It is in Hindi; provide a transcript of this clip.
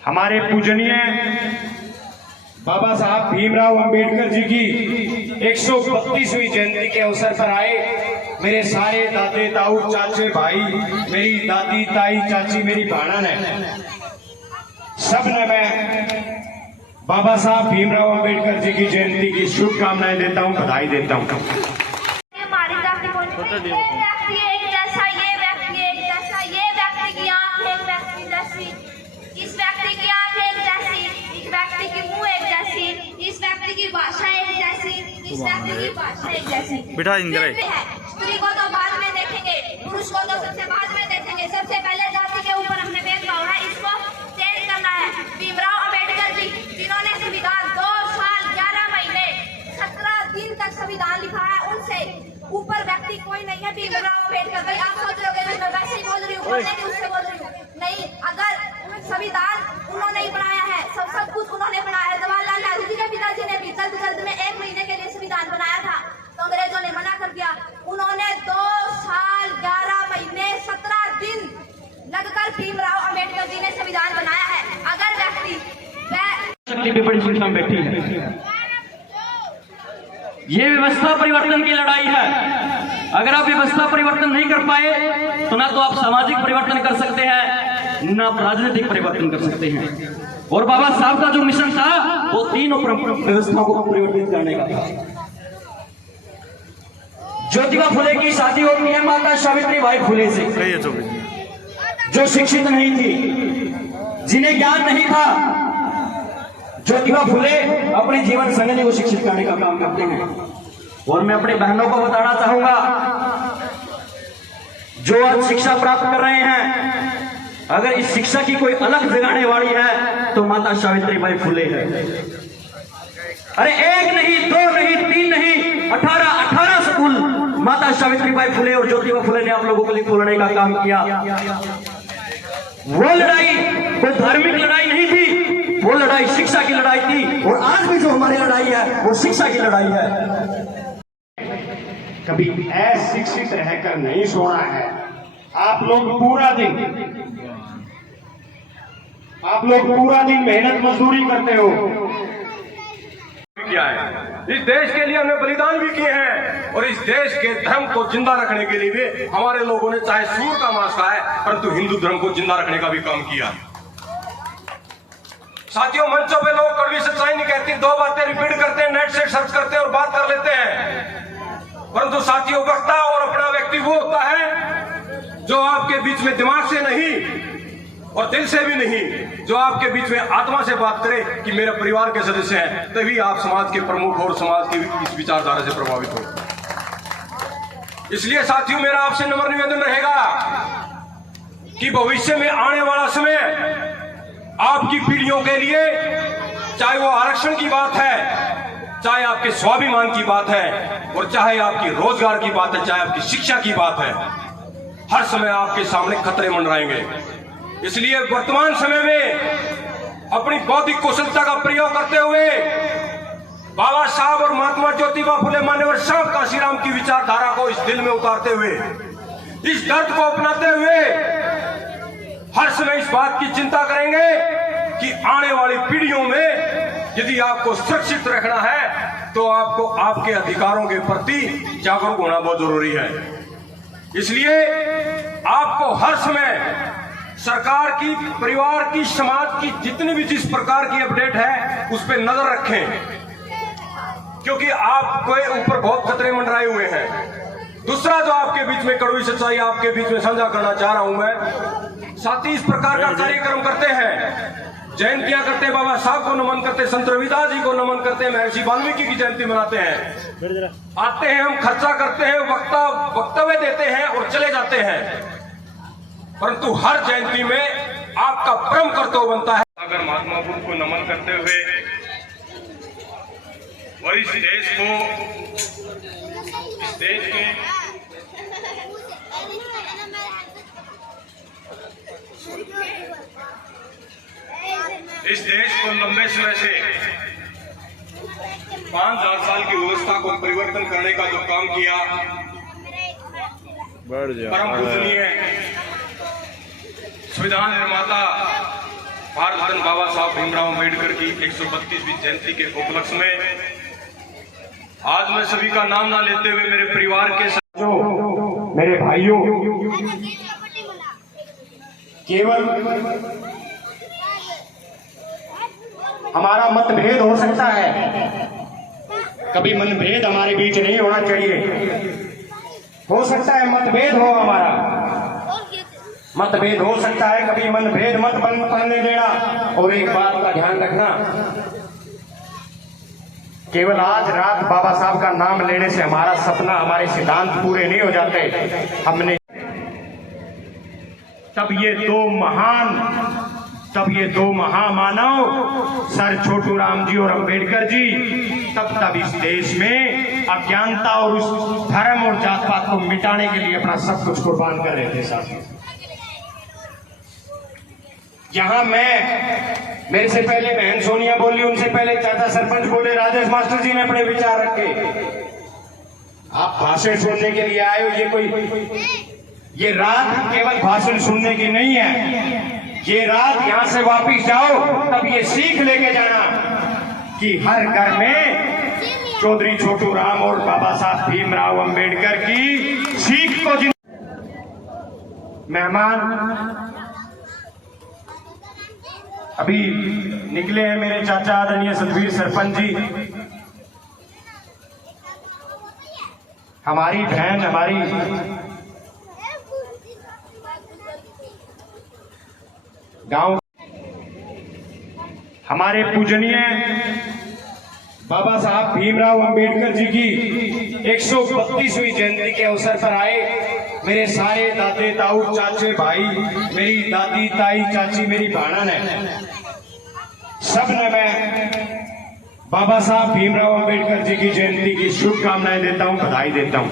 हमारे पूजनीय बाबा साहब भीमराव अंबेडकर जी की 132वीं जयंती के अवसर पर आए मेरे सारे दादे ताऊ चाचे भाई, मेरी दादी ताई चाची, मेरी भाणन है, सब ने मैं बाबा साहब भीमराव अंबेडकर जी की जयंती की शुभकामनाएं देता हूं, बधाई देता हूं। बिठा इंदिरा स्त्री को तो बाद में देखेंगे, पुरुष को तो सबसे बाद में देखेंगे। सबसे पहले जाति के ऊपर हमने भेदभाव है, इसको चेंज करना है। भीमराव अंबेडकर जी जिन्होंने संविधान 2 साल 11 महीने 17 दिन तक संविधान लिखा है, उनसे ऊपर व्यक्ति कोई नहीं है। भीमराव अंबेडकर भाई, आप सोच रहे हो मैं वैसे ही बोल रही हूँ, उससे बोल रही हूँ, नहीं। अगर संविधान उन्होंने ही बनाया है, सब कुछ उन्होंने बनाया है। जवाहरलाल नेहरू जी के पिताजी ने भी जल्द में 1 महीने के लिए संविधान बनाया था, तो अंग्रेजों ने मना कर दिया। उन्होंने 2 साल 11 महीने 17 दिन लगकर भीमराव अंबेडकर जी ने संविधान बनाया है। अगर व्यक्ति भी बड़ी संख्या में बैठी है, ये व्यवस्था परिवर्तन की लड़ाई है। अगर आप व्यवस्था परिवर्तन नहीं कर पाए तो ना तो आप सामाजिक परिवर्तन कर सकते हैं, ना आप राजनीतिक परिवर्तन कर सकते हैं। और बाबा साहब का जो मिशन था वो तीनों व्यवस्थाओं को परिवर्तित करने का था। ज्योतिबा फुले की शादी होती है माता सावित्रीबाई फुले से, जो शिक्षित नहीं थी, जिन्हें ज्ञान नहीं था। ज्योतिबा फुले अपने जीवन संगनी को शिक्षित करने का काम करते हैं। और मैं अपने बहनों को बताना चाहूंगा जो आज शिक्षा प्राप्त कर रहे हैं, अगर इस शिक्षा की कोई अलग जगाने वाली है तो माता सावित्रीबाई फुले है। अरे 1 नहीं, 2 नहीं, 3 नहीं, 18 स्कूल माता सावित्रीबाई फुले और ज्योतिबा फुले ने आप लोगों के लिए खोलने का काम किया। वो लड़ाई कोई धार्मिक लड़ाई नहीं थी, वो लड़ाई शिक्षा की लड़ाई थी। और आज भी जो हमारी लड़ाई है वो शिक्षा की लड़ाई है। कभी अशिक्षित रहकर नहीं सोना है। आप लोग पूरा दिन मेहनत मजदूरी करते हो। किया है, इस देश के लिए हमने बलिदान भी किए हैं, और इस देश के धर्म को जिंदा रखने के लिए भी हमारे लोगों ने चाहे सूर का मांस खाया है, परंतु हिंदू धर्म को जिंदा रखने का भी काम किया। साथियों, मंचों पे लोग कड़वी सच्चाई नहीं कहती, 2 बातें रिपीट करते हैं, नेट से सर्च करते हैं और बात कर लेते हैं। परंतु साथियों, वक्ता और अपना व्यक्ति वो होता है जो आपके बीच में दिमाग से नहीं और दिल से भी नहीं, जो आपके बीच में आत्मा से बात करे कि मेरे परिवार के सदस्य हैं, तभी आप समाज के प्रमुख और समाज की इस विचारधारा से प्रभावित हो। इसलिए साथियों, मेरा आपसे नम्र निवेदन रहेगा कि भविष्य में आने वाला समय आपकी पीढ़ियों के लिए, चाहे वो आरक्षण की बात है, चाहे आपके स्वाभिमान की बात है, और चाहे आपकी रोजगार की बात है, चाहे आपकी शिक्षा की बात है, हर समय आपके सामने खतरे मंडराएंगे। इसलिए वर्तमान समय में अपनी बौद्धिक कौशलता का प्रयोग करते हुए बाबा साहब और महात्मा ज्योतिबा फुले मान्यवर साहब काशीराम की विचारधारा को इस दिल में उतारते हुए, इस दर्द को अपनाते हुए हर समय इस बात की चिंता करेंगे कि आने वाली पीढ़ियों में यदि आपको सुरक्षित रखना है तो आपको आपके अधिकारों के प्रति जागरूक होना बहुत जरूरी है। इसलिए आपको हर समय सरकार की, परिवार की, समाज की जितनी भी जिस प्रकार की अपडेट है उस पर नजर रखें, क्योंकि आपके ऊपर बहुत खतरे मंडराए हुए हैं। दूसरा जो आपके बीच में कड़वी सच्चाई आपके बीच में साझा करना चाह रहा हूं मैं, साथी इस प्रकार का कार्यक्रम करते हैं, जयंतियां करते हैं, बाबा साहब को नमन करते हैं, संत रविदास जी को नमन करते हैं, महर्षि वाल्मीकि की जयंती मनाते हैं, आते हैं, हम खर्चा करते हैं, वक्तव्य देते हैं और चले जाते हैं, परंतु हर जयंती में आपका परम कर्तव्य बनता है अगर महात्मा बुद्ध को नमन करते हुए और इस देश के लंबे समय से 5000 साल की व्यवस्था को परिवर्तन करने का जो काम किया, परम पूजनीय संविधान निर्माता भारत रत्न बाबा साहब भीमराव अम्बेडकर की 132वीं जयंती के उपलक्ष्य में आज मैं सभी का नाम ना लेते हुए मेरे परिवार के जो मेरे भाइयों, केवल हमारा मतभेद हो सकता है, कभी मनभेद हमारे बीच नहीं होना चाहिए। हो सकता है मतभेद हो, हमारा मतभेद हो सकता है, कभी मनभेद मत बनने देना। और एक बात का ध्यान रखना, केवल आज रात बाबा साहब का नाम लेने से हमारा सपना, हमारे सिद्धांत पूरे नहीं हो जाते। हमने तब ये दो महामानव सर छोटू राम जी और अंबेडकर जी तब इस देश में अज्ञानता और उस धर्म और जात पात को मिटाने के लिए अपना सब कुछ कुर्बान कर रहे थे साथियों। जहां मेरे से पहले बहन सोनिया बोली, उनसे पहले चाचा सरपंच बोले, राजेश मास्टर जी ने अपने विचार रखे। आप भाषण सुनने के लिए आए हो, ये रात केवल भाषण सुनने की नहीं है। ये रात यहां से वापिस जाओ तब ये सीख लेके जाना कि हर घर में चौधरी छोटू राम और बाबा साहब भीमराव अंबेडकर की सीख को मेहमान अभी निकले हैं मेरे चाचा आदरणीय सतवीर सरपंच जी, हमारी बहन, हमारी गांव, हमारे पूजनीय बाबा साहब भीमराव अंबेडकर जी की 132वीं जयंती के अवसर पर आए मेरे सारे दादे ताऊ चाचे भाई, मेरी दादी ताई चाची, मेरी भाणन है, सब ने मैं बाबा साहब भीमराव अंबेडकर जी की जयंती की शुभकामनाएं देता हूं, बधाई देता हूं।